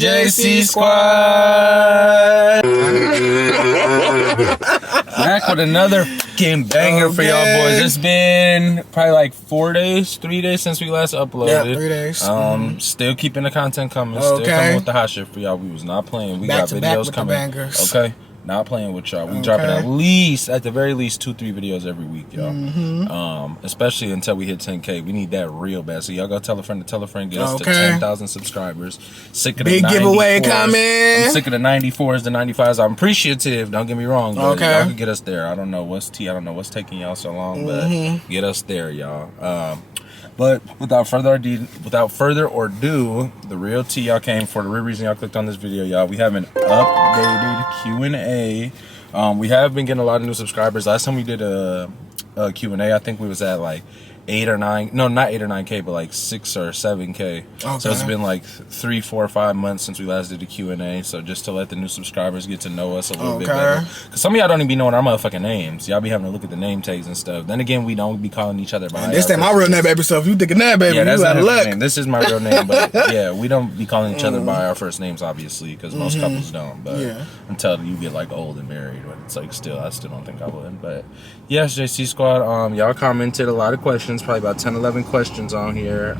JC Squad. Back with another fucking banger for y'all boys. It's been probably like 3 days since we last uploaded. Yeah, 3 days. Still keeping the content coming. Still coming with the hot shit for y'all. We was not playing. We got videos coming. Okay. Not playing with y'all. We dropping at the very least 2-3 videos every week, y'all. Especially until we hit 10K. We need that real bad. So y'all go tell a friend to tell a friend. Get us to 10,000 subscribers. Sick of the 94s. Big giveaway coming. I'm sick of the 94s, the 95s. I'm appreciative. Don't get me wrong. But y'all can get us there. I don't know what's taking y'all so long, but get us there, y'all. But without further ado, the real tea y'all came for, the real reason y'all clicked on this video, y'all, we have an updated Q&A. We have been getting a lot of new subscribers. Last time we did a Q&A, I think we was at like 8 or 9, no, not 8 or 9K, but like 6 or 7K. So it's been like 3, 4, 5 months since we last did a Q&A. So just to let the new subscribers get to know us a little bit better. Because some of y'all don't even be knowing our motherfucking names. Y'all be having to look at the name tags and stuff. Then again, we don't be calling each other by this ain't my real name, baby. So if you thinking that, baby, yeah, that's you out of luck. Name. This is my real name, but yeah, we don't be calling each other by our first names, obviously, because most couples don't. But until you get like old and married, but it's like I still don't think I would. But yes, JC Squad, y'all commented a lot of questions, probably about 10, 11 questions on here.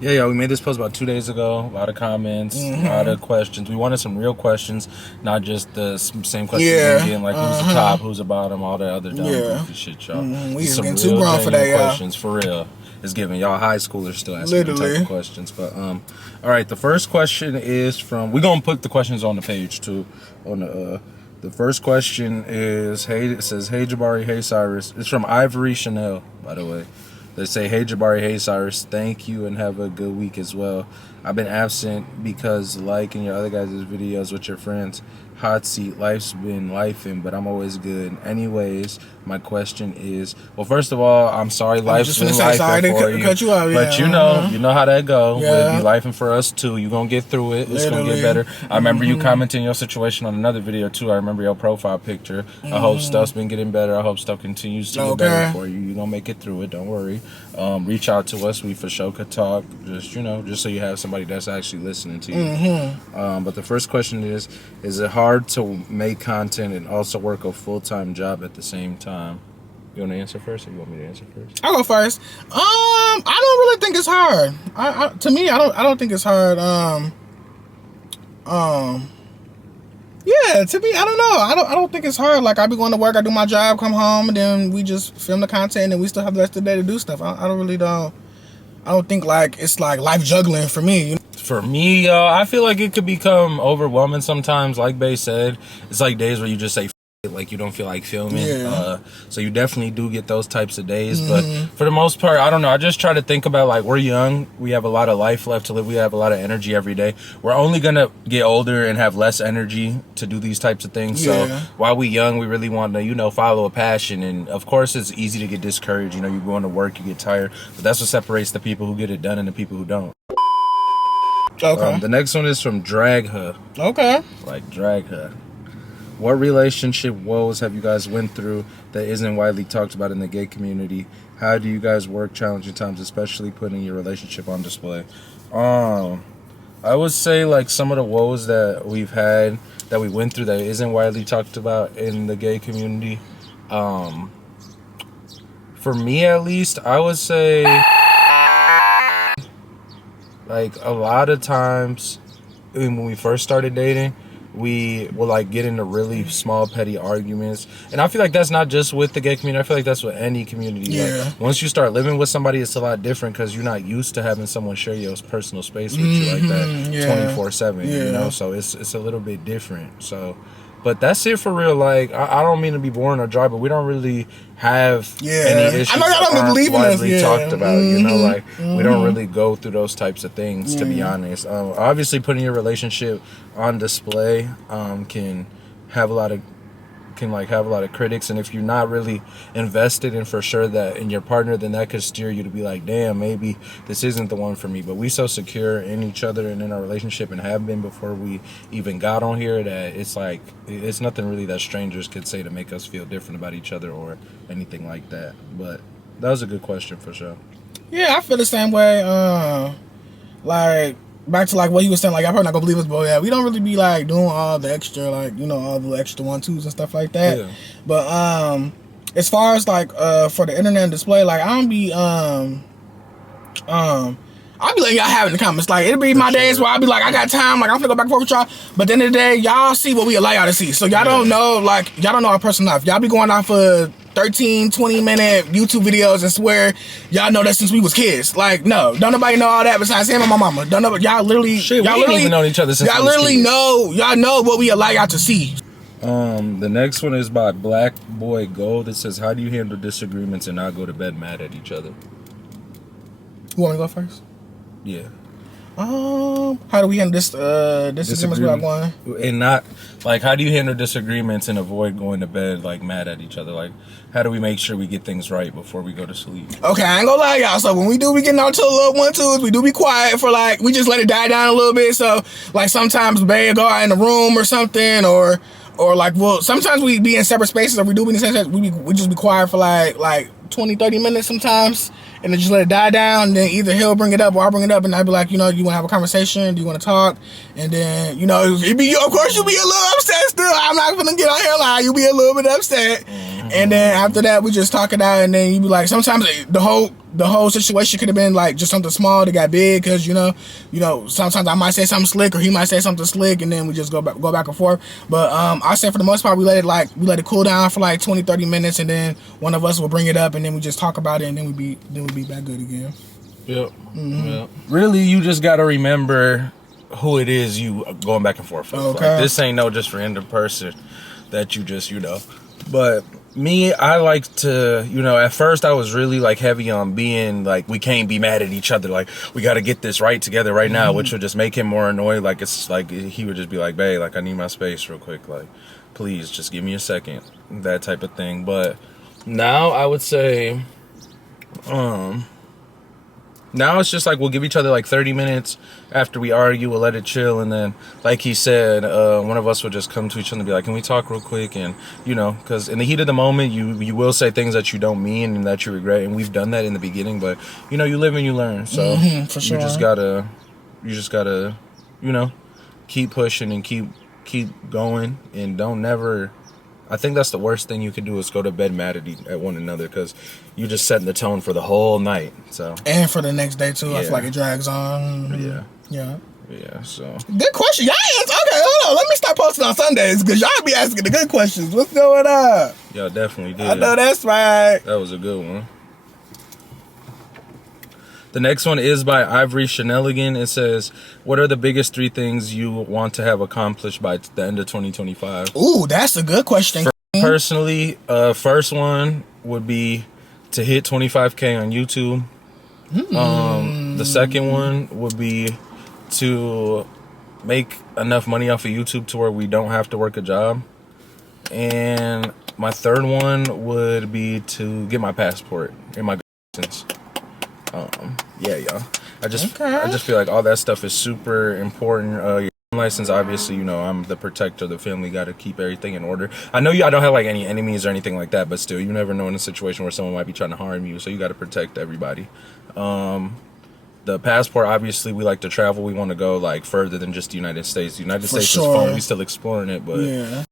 Yeah, we made this post about 2 days ago. A lot of comments, a lot of questions. We wanted some real questions, not just the same questions again, like who's the top, who's the bottom, all that other dumb goofy shit, y'all. We just getting too grown for that, y'all. Questions for real. It's giving y'all high schoolers still asking them type of questions. But all right, the first question is from. We're gonna put the questions on the page too. On the first question is, it says, hey Jabari, hey Cyrus. It's from Ivory Chanel, by the way. They say, hey Jabari, hey Cyrus, thank you and have a good week as well. I've been absent because liking your other guys' videos with your friends. Hot seat, life's been lifing, but I'm always good. Anyways, my question is, well, first of all, I'm sorry life's been lifing for you. Cut you out, but you know how that go. It'll be lifing for us too. You're going to get through it. It's going to get better. I remember you commenting your situation on another video too. I remember your profile picture. I hope stuff's been getting better. I hope stuff continues to get better for you. You're going to make it through it. Don't worry. Reach out to us. We for sure could talk. Just so you have somebody that's actually listening to you. But the first question is it hard to make content and also work a full-time job at the same time? You want to answer first, or you want me to answer first? I'll go first. I don't really think it's hard. To me, I don't think it's hard. Yeah, to me, I don't know. I don't think it's hard. Like, I be going to work, I do my job, come home, and then we just film the content, and we still have the rest of the day to do stuff. I don't think like it's like life juggling for me. You know? For me, y'all, I feel like it could become overwhelming sometimes. Like Bae said, it's like days where you just say F it, like you don't feel like filming. So you definitely do get those types of days. But for the most part, I don't know. I just try to think about, like, we're young. We have a lot of life left to live. We have a lot of energy every day. We're only going to get older and have less energy to do these types of things. So while we young, we really want to, follow a passion. And of course, it's easy to get discouraged. You go into work, you get tired. But that's what separates the people who get it done and the people who don't. The next one is from Drag Her. Like Drag Her. What relationship woes have you guys went through that isn't widely talked about in the gay community? How do you guys work challenging times, especially putting your relationship on display? I would say like some of the woes that we've had, that we went through that isn't widely talked about in the gay community. For me at least, I would say like a lot of times when we first started dating, we will like get into really small petty arguments, and I feel like that's not just with the gay community. I feel like that's with any community. Like, once you start living with somebody, it's a lot different because you're not used to having someone share your personal space with you like that 24/7. So it's a little bit different. So but that's it for real. Like, I don't mean to be boring or dry, but we don't really have any issues that aren't widely talked about. Like, we don't really go through those types of things, to be honest. Obviously, putting your relationship on display can have a lot of critics, and if you're not really invested in for sure that in your partner, then that could steer you to be like, damn, maybe this isn't the one for me. But we so secure in each other and in our relationship, and have been before we even got on here, that it's like it's nothing really that strangers could say to make us feel different about each other or anything like that. But that was a good question for sure. I feel the same way. Like, back to like what he was saying, like, y'all probably not gonna believe us, but yeah, we don't really be like doing all the extra, like, you know, all the extra 1-2s and stuff like that. Yeah. But as far as like for the internet display, like, I don't be I'll be letting y'all have it in the comments. Like, it'll be my days where I'll be like, I got time, like, I'm gonna go back and forth with y'all. But at the end of the day, y'all see what we allow y'all to see. So y'all don't know, like, y'all don't know our personal life. Y'all be going off of 13, 20-minute YouTube videos and swear y'all know that since we was kids. Like, no, don't nobody know all that besides him and my mama. Don't know, y'all literally, shit, y'all literally even known each other since y'all literally know, y'all know what we allow y'all to see. The next one is by Black Boy Gold. It says, how do you handle disagreements and not go to bed mad at each other? You want me to go first? Yeah. How do we handle this disagreements without going? And not like, how do you handle disagreements and avoid going to bed like mad at each other? Like, how do we make sure we get things right before we go to sleep? Okay, I ain't gonna lie, y'all. So when we getting out to the little 1-2s, we do be quiet for like, we just let it die down a little bit. So like sometimes Bae go out in the room or something, or like, well, sometimes we be in separate spaces, or we do be in the same space. We just be quiet for like 20, 30 minutes sometimes, and then just let it die down, and then either he'll bring it up or I'll bring it up, and I'll be like, you know, you want to have a conversation? Do you want to talk? And then, you know, of course you'll be a little upset still. I'm not gonna get on here like, you'll be a little bit upset. And then after that, we just talk it out, and then you be like, sometimes the whole situation could have been like just something small that got big, because you know, sometimes I might say something slick or he might say something slick, and then we just go back and forth. But I say for the most part, we let it cool down for like 20, 30 minutes, and then one of us will bring it up, and then we just talk about it, and then we be back good again. Yep. Yep. Really, you just gotta remember who it is you going back and forth with. Okay. Like, this ain't no just random person that you just, you know. But me, I like to, you know, at first I was really like heavy on being like, we can't be mad at each other. Like, we got to get this right together right now, which would just make him more annoyed. Like, it's like, he would just be like, babe, like, I need my space real quick. Like, please just give me a second, that type of thing. But now I would say, now it's just like, we'll give each other like 30 minutes after we argue, we'll let it chill, and then, like he said, one of us will just come to each other and be like, can we talk real quick? And, you know, because in the heat of the moment, you will say things that you don't mean and that you regret, and we've done that in the beginning, but, you know, you live and you learn, so for sure. you just gotta, you know, keep pushing and keep going, and don't never... I think that's the worst thing you can do is go to bed mad at one another, because you're just setting the tone for the whole night. So, and for the next day too. Yeah. I feel like it drags on. Yeah. So good question. Y'all answer. Okay, hold on. Let me start posting on Sundays, because y'all be asking the good questions. What's going on? Y'all definitely did. I know that's right. That was a good one. The next one is by Ivory Chaneligan. It says, what are the biggest 3 things you want to have accomplished by the end of 2025? Ooh, that's a good question. Personally, first one would be to hit 25K on YouTube. The second one would be to make enough money off of YouTube to where we don't have to work a job. And my third one would be to get my passport and my license. Yeah, y'all. I just feel like all that stuff is super important. Your license, obviously, you know, I'm the protector of the family, got to keep everything in order. I know I don't have like any enemies or anything like that, but still, you never know in a situation where someone might be trying to harm you, so you got to protect everybody. The passport, obviously, we like to travel. We want to go like further than just the United States. The United States is fun. We still exploring it, but yeah.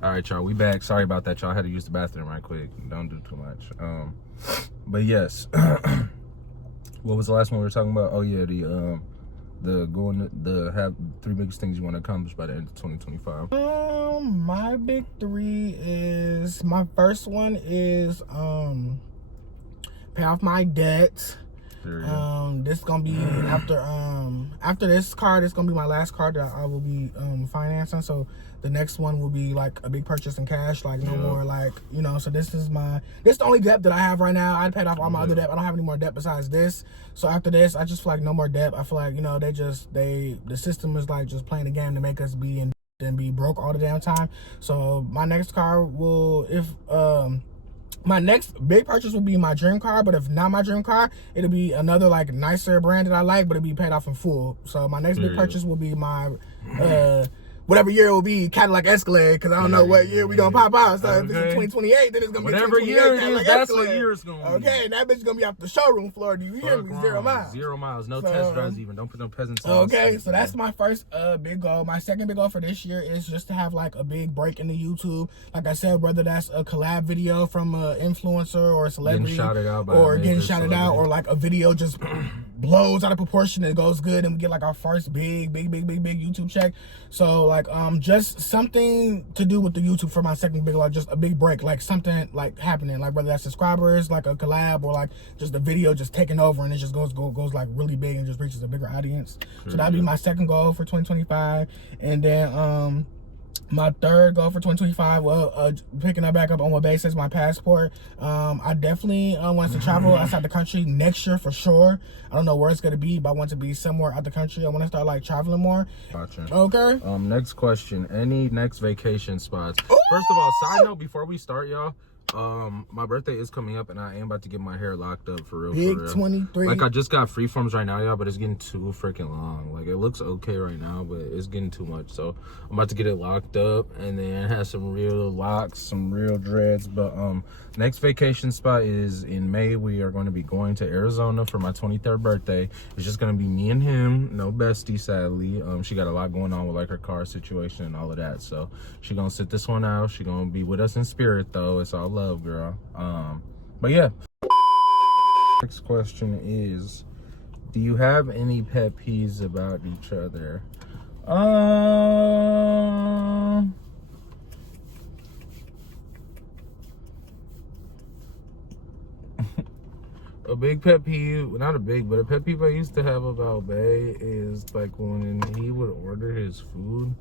All right, y'all, we back. Sorry about that, y'all. I had to use the bathroom right quick. Don't do too much. But yes, what was the last one we were talking about? Oh yeah, the have 3 biggest things you want to accomplish by the end of 2025. My big 3 is, my first one is pay off my debt. This gonna be after this car, this gonna be my last car that I will be financing. So the next one will be like a big purchase in cash, like no more, like, you know. So this is the only debt that I have right now. I paid off all my other debt. I don't have any more debt besides this. So after this, I just feel like no more debt. I feel like, you know, the system is like just playing the game to make us be in and be broke all the damn time. So my next car will, my next big purchase will be my dream car, but if not my dream car, it'll be another like nicer brand that I like, but it'll be paid off in full. So my next big purchase will be my whatever year it will be, Cadillac Escalade, because I don't know what year we gonna pop out. So if it's in 2028, then it's gonna whatever be year it is, that's Escalade. what year it's gonna be. Okay, and that bitch is gonna be off the showroom floor. Do you hear me? 0 miles. 0 miles. No test drives even. Don't put no peasants on. Okay, so that's my first big goal. My second big goal for this year is just to have like a big break in the YouTube. Like I said, whether that's a collab video from an influencer or a celebrity, getting shouted out, or like a video just blows out of proportion and goes good, and we get like our first big YouTube check. So like just something to do with the YouTube for my second big, like just a big break, like something like happening, like whether that's subscribers, like a collab, or like just a video just taking over and it just goes like really big and just reaches a bigger audience. So that'd be my second goal for 2025. And then my third goal for 2025, well, picking that back up on what Bay says, my passport. I definitely want to travel outside the country next year for sure. I don't know where it's going to be, but I want to be somewhere out the country. I want to start like traveling more. Gotcha. Okay. Next question. Any next vacation spots? Ooh! First of all, side note before we start, y'all. My birthday is coming up and I am about to get my hair locked up for real. Big 23. Like I just got freeforms right now, y'all, but it's getting too freaking long. Like it looks okay right now, but it's getting too much. So I'm about to get it locked up and then have some real locks, some real dreads. But next vacation spot is in May. We are going to be going to Arizona for my 23rd birthday. It's just going to be me and him, no bestie, sadly. She got a lot going on with like her car situation and all of that. So she gonna sit this one out. She gonna be with us in spirit though. It's all love, girl. But yeah. Next question is, do you have any pet peeves about each other? A big pet peeve, not a big, but a pet peeve I used to have about Bay is like when he would order his food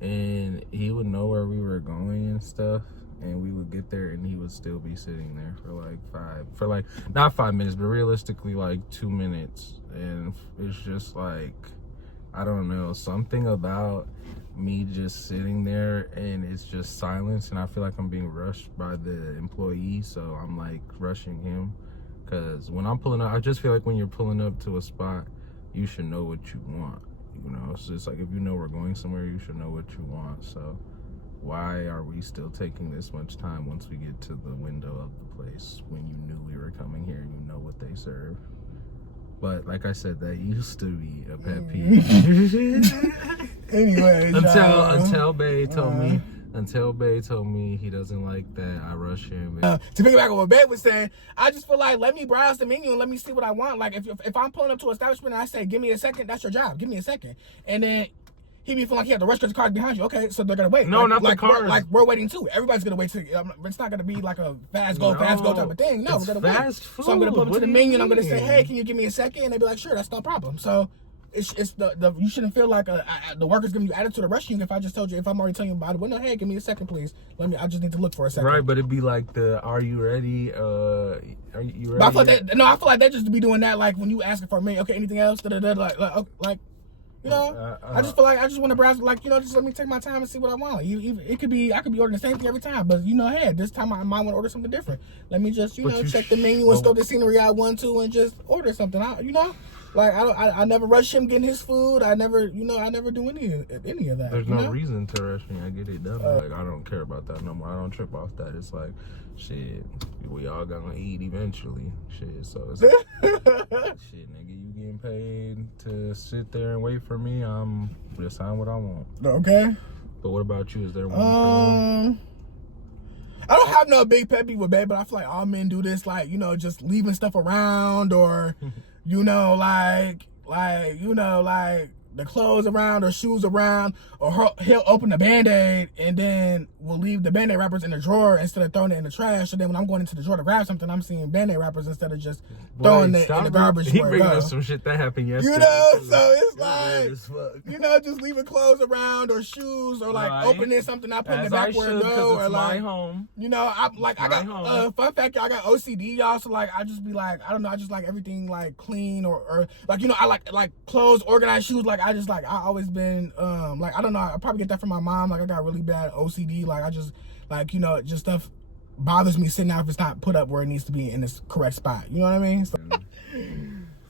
and he would know where we were going and stuff, and we would get there and he would still be sitting there for like not 5 minutes, but realistically like 2 minutes. And it's just like, I don't know, something about me just sitting there and it's just silence, and I feel like I'm being rushed by the employee, so I'm like rushing him. Because when I'm pulling up, I just feel like when you're pulling up to a spot, you should know what you want. You know, so it's like if you know we're going somewhere, you should know what you want. So why are we still taking this much time once we get to the window of the place when you knew we were coming here and you know what they serve? But like I said, that used to be a pet peeve. Anyway, until Bay told me he doesn't like that I rush him. To piggyback on what Bay was saying, I just feel like let me browse the menu and let me see what I want. Like if I'm pulling up to an establishment and I say, give me a second, that's your job. Give me a second. And then he be feeling like he had to rush because the car's behind you. Okay, so they're going to wait. No, not the car. We're waiting too. Everybody's going to wait too. It's not going to be like a fast go type of thing. No, we're going to wait. Food. So I'm going to pull up to the menu and I'm going to say, hey, can you give me a second? And they be like, sure, that's no problem. So it's the you shouldn't feel like the worker's giving you attitude or rushing you. If I just told you, if I'm already telling you by the window, hey, give me a second, please. I just need to look for a second. Right, but it'd be like are you ready? Are you ready? But I feel like they just be doing that like when you asking for a menu. Okay, anything else? Like you know, I just feel like I just want to browse. Like, you know, just let me take my time and see what I want. I could be ordering the same thing every time, but you know, hey, this time I might want to order something different. Let me just check the menu and scope the scenery I want to and just order something. Like I never rush him getting his food. I never do any of that. There's no reason to rush me. I get it done. Like I don't care about that no more. I don't trip off that. It's like, shit, we all gonna eat eventually. Shit, so it's like, shit, nigga, you getting paid to sit there and wait for me? I'm just sign what I want. Okay. But what about you? Is there one for you? I don't have no big pet peeve with Babe, but I feel like all men do this, like, you know, just leaving stuff around or, you know, like the clothes around or shoes around, or he'll open the Band-Aid and then we'll leave the Band-Aid wrappers in the drawer instead of throwing it in the trash. So then when I'm going into the drawer to grab something, I'm seeing Band-Aid wrappers instead of just throwing it in the garbage. He bringing up some shit that happened yesterday. You know, so it's like, you know, just leaving clothes around or shoes or like opening something, I put in the back where it go, or like, home. You know, I got fun fact, I got OCD, y'all. So like, I just be like, I don't know, I just like everything like clean or like, you know, I like clothes, organized, shoes. Like I always been like, I don't know, I probably get that from my mom. Like I got really bad OCD. Like I just like, you know, just stuff bothers me sitting out if it's not put up where it needs to be in its correct spot. You know what I mean? So,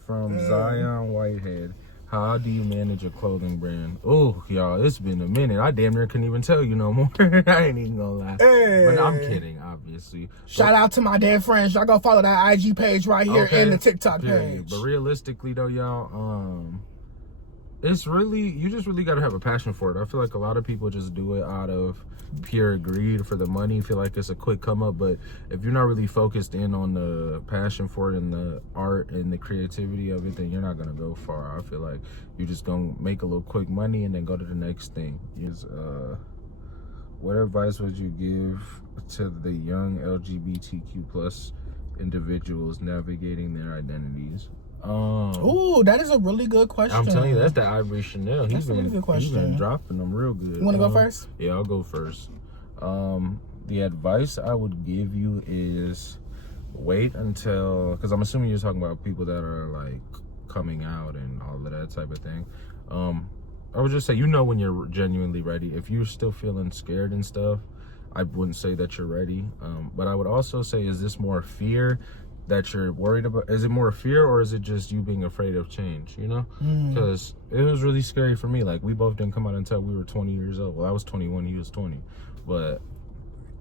from Zion Whitehead, How do you manage a clothing brand? Oh, y'all, it's been a minute. I damn near couldn't even tell you no more. I ain't even gonna lie. Hey. But I'm kidding, obviously. Shout out to my dead friends. Y'all go follow that IG page right here and the TikTok page. But realistically though, y'all, it's really, you just really got to have a passion for it. I feel like a lot of people just do it out of pure greed for the money, feel like it's a quick come up, but if you're not really focused in on the passion for it and the art and the creativity of it, then you're not going to go far. I feel like you're just going to make a little quick money and then go to the next thing. What advice would you give to the young LGBTQ plus individuals navigating their identities? Ooh, that is a really good question. I'm telling you, that's the Ivory Chanel. He's been, a really good question. He's been dropping them real good. You want to go first? Yeah, I'll go first. The advice I would give you is wait until, because I'm assuming you're talking about people that are like coming out and all of that type of thing. I would just say, when you're genuinely ready. If you're still feeling scared and stuff, I wouldn't say that you're ready. But I would also say, is this more fear that you're worried about? Is it more fear, or is it just you being afraid of change, because it was really scary for me. Like, we both didn't come out until we were 20 years old. Well, I was 21, he was 20, but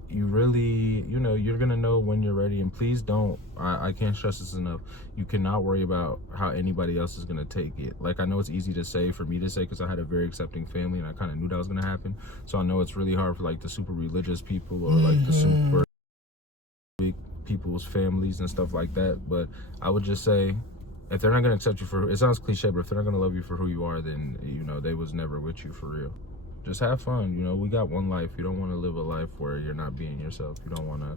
you really, you're gonna know when you're ready. And please don't, I can't stress this enough, you cannot worry about how anybody else is gonna take it. Like, I know it's easy to say, for me to say, because I had a very accepting family and I kind of knew that was gonna happen. So I know it's really hard for like the super religious people, or like the super people's families and stuff like that. But I would just say, if they're not going to accept you for, it sounds cliche, but if they're not going to love you for who you are, then they was never with you for real. Just have fun. We got one life. You don't want to live a life where you're not being yourself. You don't want to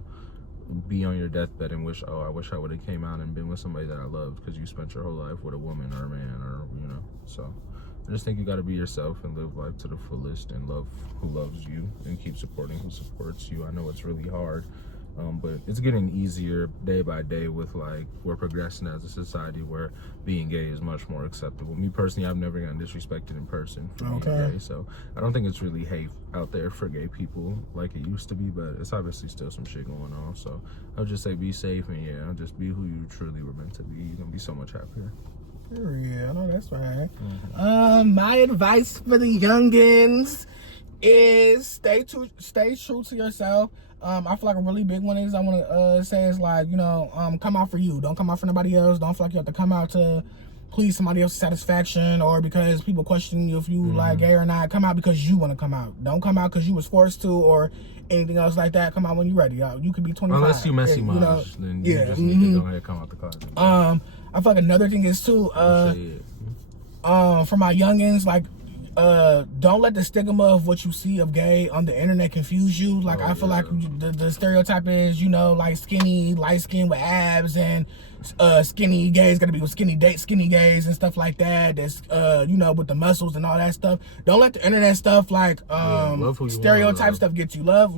be on your deathbed and wish, I wish I would have came out and been with somebody that I loved, because you spent your whole life with a woman or a man, or so I just think you got to be yourself and live life to the fullest, and love who loves you and keep supporting who supports you. I know it's really hard, but it's getting easier day by day with, like, we're progressing as a society where being gay is much more acceptable. Me personally, I've never gotten disrespected in person for being gay, so I don't think it's really hate out there for gay people like it used to be, but it's obviously still some shit going on. So I would just say be safe, and just be who you truly were meant to be. You're gonna be so much happier. Yeah, I know that's right. My advice for the youngins is stay true to yourself. I feel like a really big one is, I want to say, is like, come out for you. Don't come out for nobody else. Don't feel like you have to come out to please somebody else's satisfaction, or because people question you if you like gay or not. Come out because you want to come out. Don't come out because you was forced to, or anything else like that. Come out when you're ready. You could be 25. Unless you messy much, then you just need to go ahead and come out the closet. I feel like another thing is too, for my youngins, like, don't let the stigma of what you see of gay on the internet confuse you. Like, I feel like the stereotype is, like, skinny, light skin with abs, and skinny gays gotta be with skinny gays and stuff like that. That's with the muscles and all that stuff. Don't let the internet stuff, like, stereotype stuff get you. Love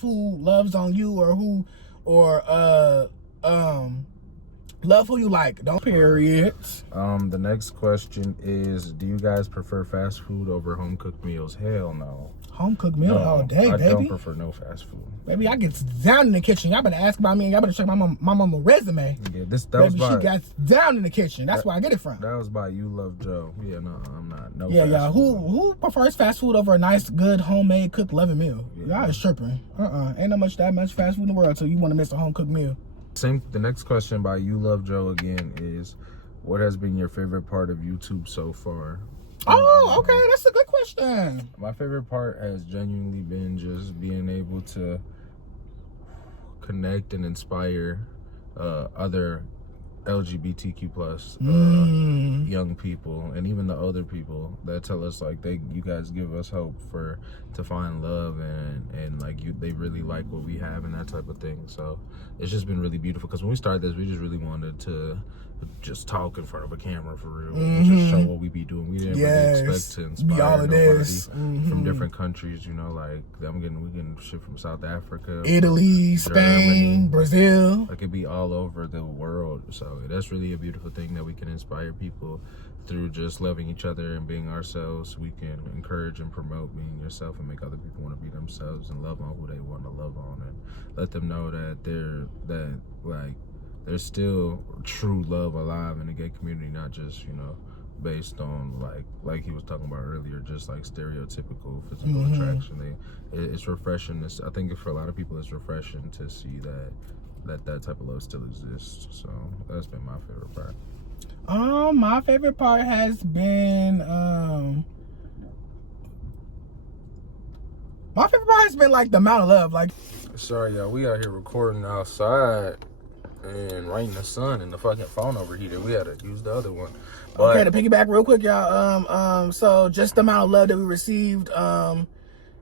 who loves on you, love who you like. Don't period. The next question is, do you guys prefer fast food over home cooked meals? Hell no. Home cooked meal all day, baby. I don't prefer no fast food. Baby, I get down in the kitchen. Y'all better ask about me, and y'all better check my mama resume. Yeah, she got down in the kitchen. That's where I get it from. That was by You Love Joe. Yeah, no, I'm not. No. Yeah, y'all. Who prefers fast food over a nice, good, homemade, cooked, loving meal? Yeah. Y'all is tripping. Ain't that much fast food in the world till you want to miss a home cooked meal. The next question by You Love Joe again is, what has been your favorite part of YouTube so far? Oh, okay, that's a good question. My favorite part has genuinely been just being able to connect and inspire other LGBTQ plus young people, and even the older people that tell us, like, you guys give us hope to find love, and like, they really like what we have and that type of thing. So it's just been really beautiful, because when we started this, we just really wanted to just talk in front of a camera for real, and just show what we be doing. We didn't really expect to inspire nobody from different countries, like we getting shit from South Africa, Italy, Spain, Brazil. Like, it be all over the world. So that's really a beautiful thing, that we can inspire people through just loving each other and being ourselves. We can encourage and promote being yourself, and make other people want to be themselves and love on who they want to love on, and let them know that there's still true love alive in the gay community, not just, based on like he was talking about earlier, just like stereotypical physical attraction. It's refreshing. I think for a lot of people, it's refreshing to see that type of love still exists. So that's been my favorite part. My favorite part has been like the amount of love. Like, sorry y'all, we out here recording outside and right in the sun, and the fucking phone overheated. We had to use the other one. But, okay, to piggyback real quick, y'all. So just the amount of love that we received,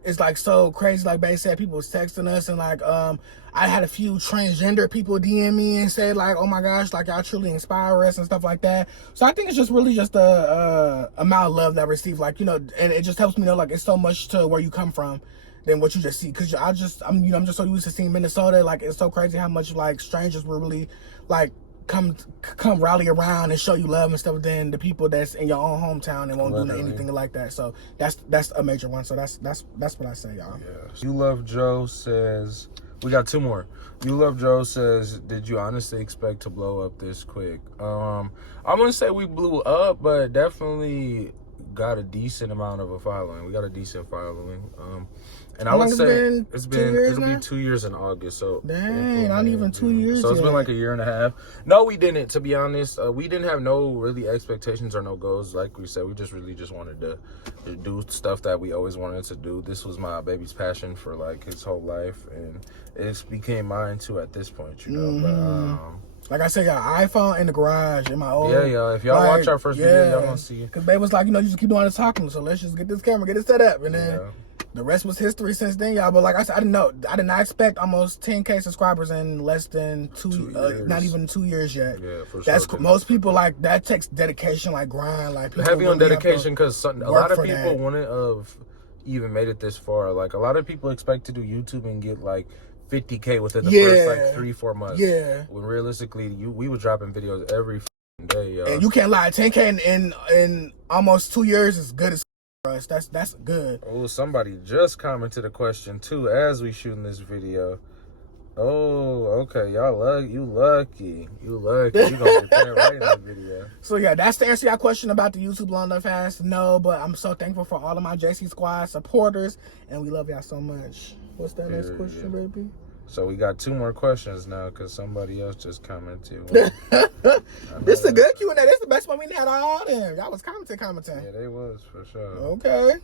it's like so crazy. Like Bae said, people was texting us, and like I had a few transgender people DM me and say like, "Oh my gosh, like y'all truly inspire us" and stuff like that. So I think it's just really just the amount of love that I received, like, you know, and it just helps me know like it's so much to where you come from than what you just see. Cause I'm just so used to seeing Minnesota. Like, it's so crazy how much like strangers will really like come rally around and show you love and stuff than the people that's in your own hometown and won't do anything like that. So that's a major one. So that's what I say, y'all. Yeah. You Love Joe says, we got two more. You Love Joe says, did you honestly expect to blow up this quick? I wouldn't say we blew up, but definitely got a decent amount of a following. We got a decent following. And I would say it'll be 2 years in August. So dang, not even 2 years. So it's been like a year and a half. No, we didn't. To be honest, we didn't have no really expectations or no goals. Like we said, we just wanted to do stuff that we always wanted to do. This was my baby's passion for like his whole life, and it's became mine too at this point. You know, but like I said, got an iPhone in the garage in my old. Yeah. If y'all watch our first video, y'all gonna see it. Cause Bae was like, you know, you just keep doing the talking, so let's just get this camera, get it set up, and then the rest was history since then, y'all. But like I said, I did not expect almost 10K subscribers in less than two years. Not even 2 years yet. Yeah, for sure. That's most people like that takes dedication, like grind, like people heavy on dedication, because a lot of people that wouldn't have even made it this far. Like a lot of people expect to do YouTube and get like 50K within the first like 3-4 months. Yeah. When realistically, we were dropping videos every day, y'all. And you can't lie, 10K in almost 2 years is good as for us. That's good. Oh, somebody just commented a question too as we shooting this video. Oh, okay, y'all you lucky. You gonna get that right in the video. So yeah, that's to answer your question about the YouTube long enough fast. No, but I'm so thankful for all of my JC Squad supporters, and we love y'all so much. What's that next question, baby? So we got 2 more questions now because somebody else just commented. This is a good Q&A. This is the best one we had all them. Y'all was commenting. Yeah, they was for sure. Okay.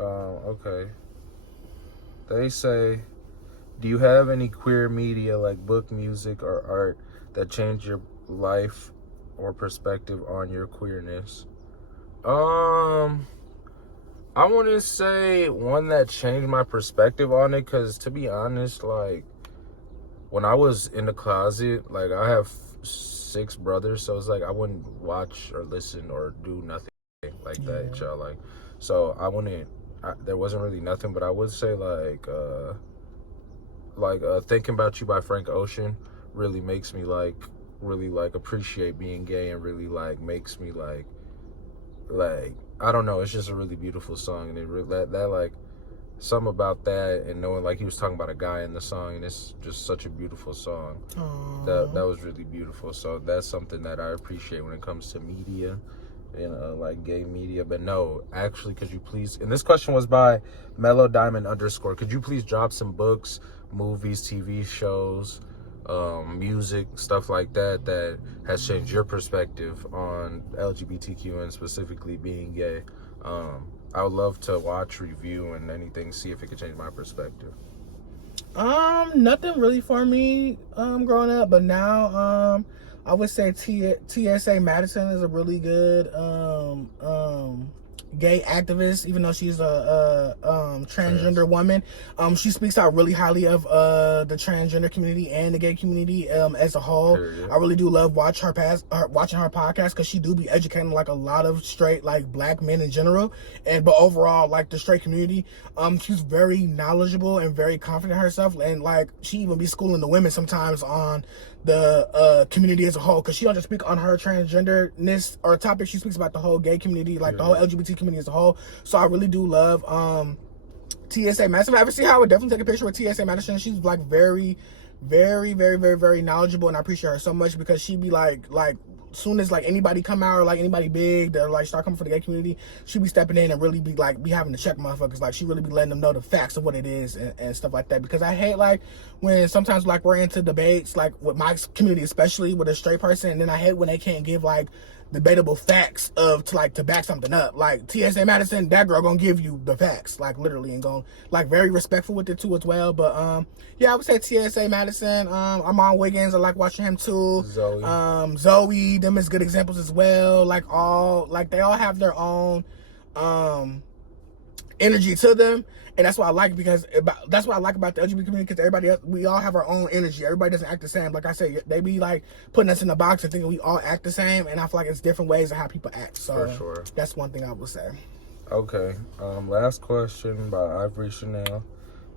Okay. They say, do you have any queer media like book, music, or art that changed your life or perspective on your queerness? I want to say one that changed my perspective on it, because to be honest, like when I was in the closet, like I have 6 brothers, so it's like I wouldn't watch or listen or do nothing like that, y'all. Like, so there wasn't really nothing, but I would say like Thinking About You by Frank Ocean really makes me really appreciate being gay, and really like makes me like I don't know, it's just a really beautiful song, and that like something about that, and knowing like he was talking about a guy in the song, and it's just such a beautiful song. That was really beautiful. So that's something that I appreciate when it comes to media and like gay media. But no, actually, could you please, and this question was by Mellow Diamond _, could you please drop some books, movies, TV shows, music, stuff like that has changed your perspective on LGBTQ and specifically being gay? I would love to watch, review, and anything, see if it could change my perspective. Nothing really for me growing up, but now I would say TSA Madison is a really good gay activist, even though she's a transgender woman. She speaks out really highly of the transgender community and the gay community as a whole. I really do love watching her podcast, because she do be educating like a lot of straight like black men in general, but overall like the straight community. She's very knowledgeable and very confident in herself, and like she even be schooling the women sometimes on the community as a whole, because she don't just speak on her transgenderness or topic. She speaks about the whole gay community, like the whole LGBT community as a whole. So I really do love TSA Madison. If I ever see her, I would definitely take a picture with TSA Madison. She's like very, very, very, very, very knowledgeable, and I appreciate her so much, because she be like soon as like anybody come out or like anybody big that like start coming for the gay community, she be stepping in and really be having to check motherfuckers. Like she really be letting them know the facts of what it is and stuff like that. Because I hate like when sometimes like we're into debates like with my community, especially with a straight person, and then I hate when they can't give like debatable facts to back something up. Like TSA Madison, that girl gonna give you the facts, like literally, and going like very respectful with it too as well. But yeah, I would say TSA Madison. Armand Wiggins, I like watching him too. Zoe, them is good examples as well. Like they all have their own energy to them, and that's what I like that's what I like about the LGBT community, because everybody else, we all have our own energy. Everybody doesn't act the same. Like I said, they be like putting us in a box and thinking we all act the same, and I feel like it's different ways of how people act. So for sure, that's one thing I would say. Okay, last question by Ivory Chanel.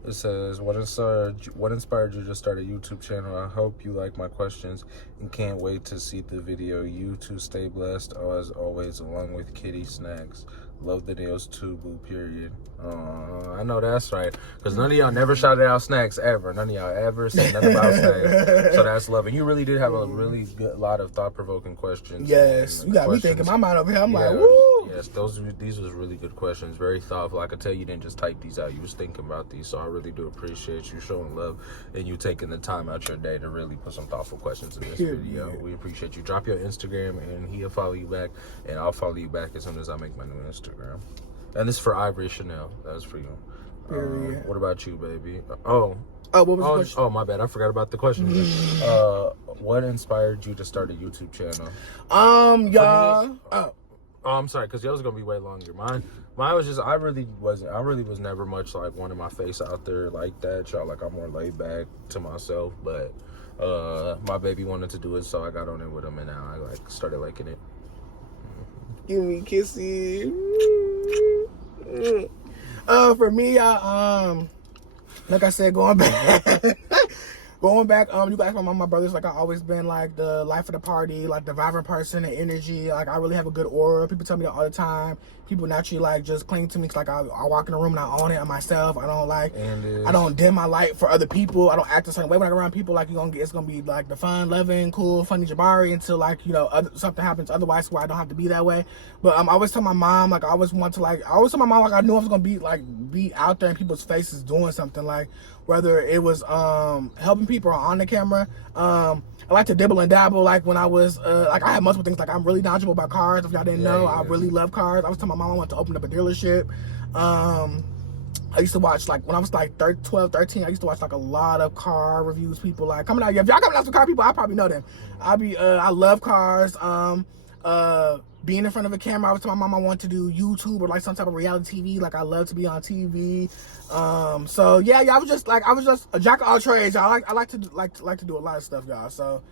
It says, what inspired you to start a YouTube channel? I hope you like my questions and can't wait to see the video. You two stay blessed as always, along with Kitty Snacks. Love the nails too, boo, period. I know that's right. Because none of y'all never shouted out Snacks ever. None of y'all ever said nothing about Snacks. So that's love. And you really did have a really good lot of thought-provoking questions. Yes. You got me thinking my mind over here. I'm like, woo. Yes, these was really good questions. Very thoughtful. I could tell you didn't just type these out. You was thinking about these. So I really do appreciate you showing love and you taking the time out your day to really put some thoughtful questions in this video. We appreciate you. Drop your Instagram and he'll follow you back. And I'll follow you back as soon as I make my new Instagram. And this is for Ivory Chanel. That's for you. What about you, baby? What was the question? Oh, my bad. I forgot about the question. What inspired you to start a YouTube channel? Y'all. I'm sorry, because yours is gonna be way longer. Mine was just I really was never much like wanting my face out there like that, y'all. Like I'm more laid back to myself, but my baby wanted to do it, so I got on it with him, and now I like started liking it. Give me kisses. For me, like I said, going back, you guys, my mom, my brothers, like I always been like the life of the party, like the vibrant person and energy. Like I really have a good aura. People tell me that all the time. People naturally like just cling to me. Cause like I walk in a room and I own it myself. I don't dim my light for other people. I don't act a certain way when I go around people. Like it's gonna be like the fun, loving, cool, funny Jabari until like something happens otherwise where I don't have to be that way. But I always tell my mom like I always tell my mom like I knew I was gonna be out there in people's faces doing something, like whether it was helping people or on the camera. I like to dibble and dabble. Like when I was like I had multiple things. Like I'm really knowledgeable about cars. If y'all didn't know, I really love cars. I was telling my mom I wanted to open up a dealership. I used to watch like when I was like 12, 13. I used to watch like a lot of car reviews. People like coming out. If y'all coming out to car people, I probably know them. I love cars. Being in front of a camera, I was telling my mom I wanted to do YouTube or like some type of reality TV. Like I love to be on TV. So yeah, I was just a jack of all trades. I like to do a lot of stuff, y'all. So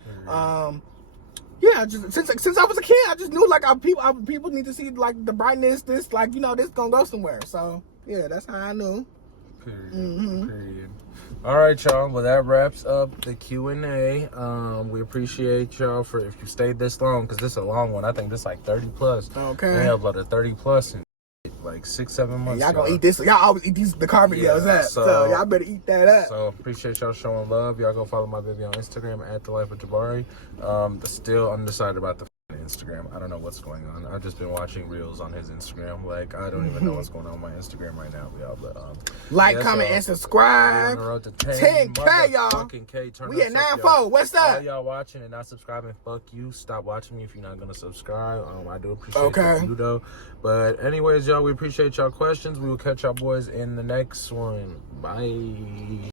yeah, just since I was a kid, I just knew like people need to see like the brightness. This like this gonna go somewhere. So yeah, that's how I knew. Period. All right, y'all. Well, that wraps up the Q&A. We appreciate y'all for if you stayed this long, because this is a long one. I think this is like 30 plus. Okay. We uploaded 30 plus in like 6-7 months. Y'all gonna eat this. Y'all always eat the car videos. So y'all better eat that up. So appreciate y'all showing love. Y'all go follow my baby on Instagram at The Life of Jabari. Still undecided about the Instagram. I don't know what's going on. I've just been watching reels on his Instagram. Like I don't even know what's going on with my Instagram right now, y'all. But like, comment, and subscribe. 10K, y'all. We at 9-4. What's up? All y'all watching and not subscribing, fuck you. Stop watching me if you're not gonna subscribe. I do appreciate you though. But anyways, y'all, we appreciate y'all questions. We will catch y'all boys in the next one. Bye.